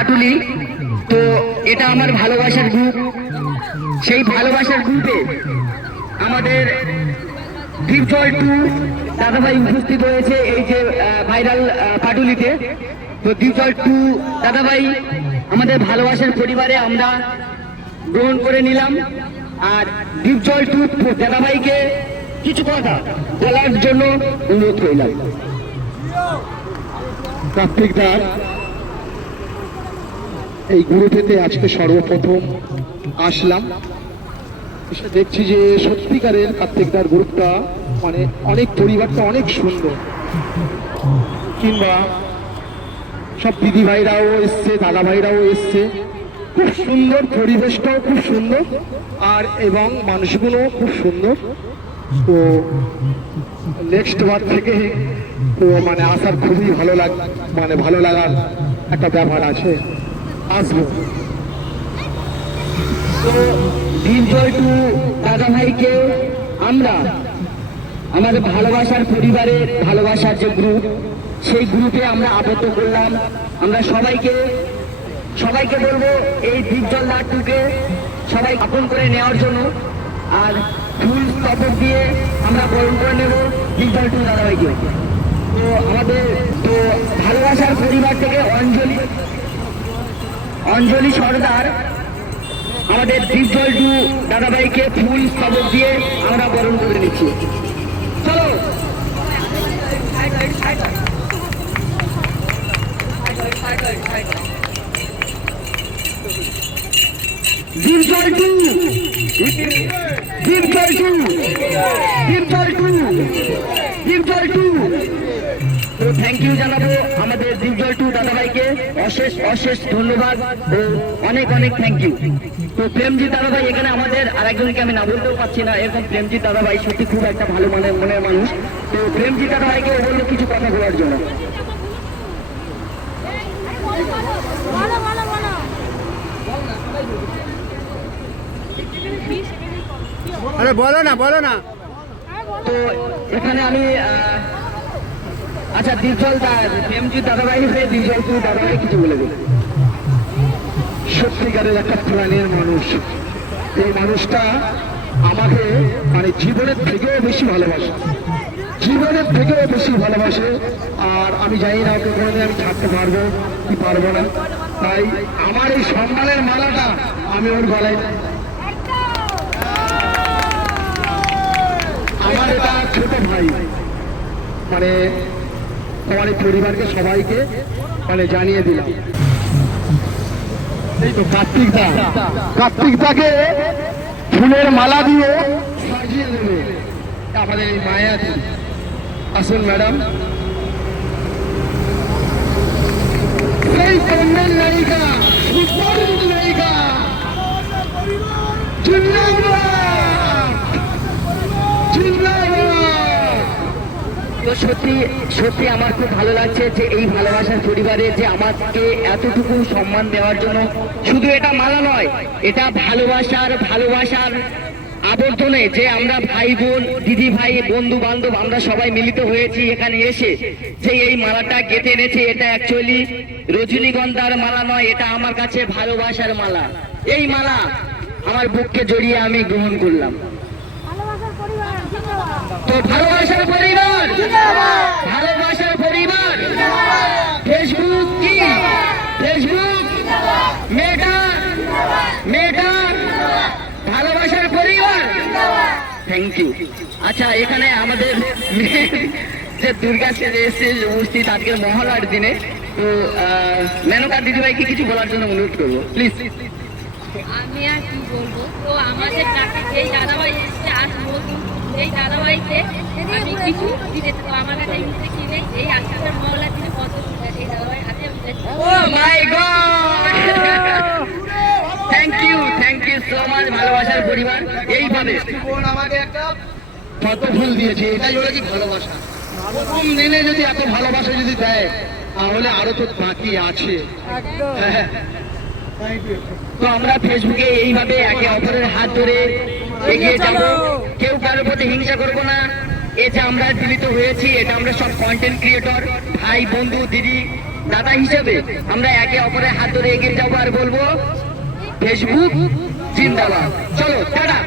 পাটুলি। তো এটা আমার ভালোবাসার গ্রুপ। সেই ভালোবাসার গ্রুপে আমাদের দীপজল 2 দাদাভাই উপস্থিত হয়েছে এই যে ভাইরাল পাটুলিতে। তো দীপজল 2 দাদাভাই আমাদের ভালোবাসার পরিবারে আমরা গ্রহণ করে নিলাম। আর দীপজল 2 দাদাভাইকে কিছু কথা বলার জন্য অনুরোধ করলাম। কার্তিক দা এই গ্রুপেতে আজকে সর্বপ্রথম আসলাম, এসে দেখছি যে সত্যিকারের কার্তিকদার গ্রুপটা মানে অনেক পরিবারটা অনেক সুন্দর, কিংবা সব দিদি ভাইরাও এসছে, দাদা ভাইরাও এসছে, খুব সুন্দর, পরিবেশটাও খুব সুন্দর আর এবং মানুষগুলো খুব সুন্দর। তো নেক্সট বার থেকে তো মানে আসার খুবই ভালো লাগার একটা ব্যাপার আছে, আসবো। তো দীপজল 2 দাদাভাইকে আমরা আমাদের ভালোবাসার পরিবারের ভালোবাসার যে গ্রুপ, সেই গ্রুপে আমরা আবদ্ধ করলাম। আমরা সবাইকে বলবো এই দীপজল লাড্ডুকে সবাই আপন করে নেওয়ার জন্য। আর ফুল স্তবক দিয়ে আমরা বরণ করে নেব দীপজল 2 দাদাভাইকে। তো আমাদের তো ভালোবাসার পরিবার থেকে অঞ্জলি সর্দার আমাদের দীপজল 2 দাদাভাইকে ফুল স্তবক দিয়ে আমরা বরণ করে নিচ্ছি। চলো দীপজল 2 তো থ্যাংক ইউ জানাবো আমাদের দীপজল 2 দাদাভাইকে, অশেষ ধন্যবাদ ও অনেক থ্যাংক ইউ। তো প্রেমজিৎ দাদাভাই এখানে আমাদের আরেকজনকে আমি না বলতেও পারছি না, এরকম প্রেমজিৎ দাদাভাই সত্যি খুব একটা ভালো মনের মানুষ। তো প্রেমজিৎ দাদাভাইকে বললো কিছু কথা বলার জন্য। আরে বলো না। তো এখানে আমি আচ্ছা দীপজল প্রেমজিৎ দাদাভাই হয়ে দীপজল 2 দাদাভাই কিছু বলে দিল। সত্যিকারের একটা প্রাণের মানুষ, এই মানুষটা আমাকে মানে জীবনের থেকেও বেশি ভালোবাসে। আর আমি জানি না ওকে কোনোদিন আমি ছাড়তে পারবো কি পারবো না, তাই আমার এই সম্মানের মালাটা আমি ওর গলায়, আমার এটা ছোট ভাই, মানে আমার এই পরিবারকে সবাইকে মানে জানিয়ে দিলাম। এই তো কার্তিক দাকে ফুলের মালা দিয়ে সাজিয়ে দেবে আমাদের এই মায়াদি। আসুন ম্যাডাম। সেই কন্যার নায়িকা, নায়িকা তো সত্যি আমার খুব ভালো লাগছে যে এই ভালোবাসার পরিবারে যে আমাকে এতটুকু সম্মান দেওয়ার জন্য। শুধু এটা মালা নয়, এটা ভালোবাসার আবর্তনে যে আমরা ভাই বোন, দিদি ভাই, বন্ধু বান্ধব আমরা সবাই মিলিত হয়েছি এখানে এসে যে এই মালাটা গেঁথে এনেছে। এটা অ্যাকচুয়ালি রজনীগন্ধার মালা নয়, এটা আমার কাছে ভালোবাসার মালা। এই মালা আমার বুককে জড়িয়ে আমি গ্রহণ করলাম। তো ভালোবাসার পরিবার, ফেসবুক মেটা ভালোবাসার পরিবার, থ্যাংক ইউ। আচ্ছা এখানে আমাদের যে দুর্গা সেজে এসে উপস্থিত আজকের মহলার দিনে, তো মেনকা দিদিভাইকে কিছু বলার জন্য অনুরোধ করবো প্লিজ। আমি আর কি বলবো, তো আমাদের কাছে যেই দাদাভাই এসছে আসবো, এই দাদাভাইতে আমি কিছু দিতে, তো আমার কাছে এই মুহূর্তে কি নেই, এই আজকের মহলার দিনে কত এই দাদাভাই হাতে। Oh my god, thank you so much ভালোবাসার পরিবার। এইভাবে আমাকে একটা কত ফুল দিয়েছে, এটাই হলো কি ভালোবাসা। প্রথম দিনে যদি এত ভালোবাসা যদি দেয় তাহলে আরো তো বাকি আছে। তো আমরা ফেসবুকে এইভাবে একে অপরের হাত ধরে এগিয়ে যাব, কেউ কারোর প্রতি হিংসা করবো না। এই যে আমরা মিলিত হয়েছি, এটা আমরা সব কন্টেন্ট ক্রিয়েটর, ভাই বন্ধু দিদি দাদা হিসেবে আমরা একে অপরের হাত ধরে এগিয়ে যাবো আর বলবো ফেসবুক জিন্দাবাদ। চলো টাটা।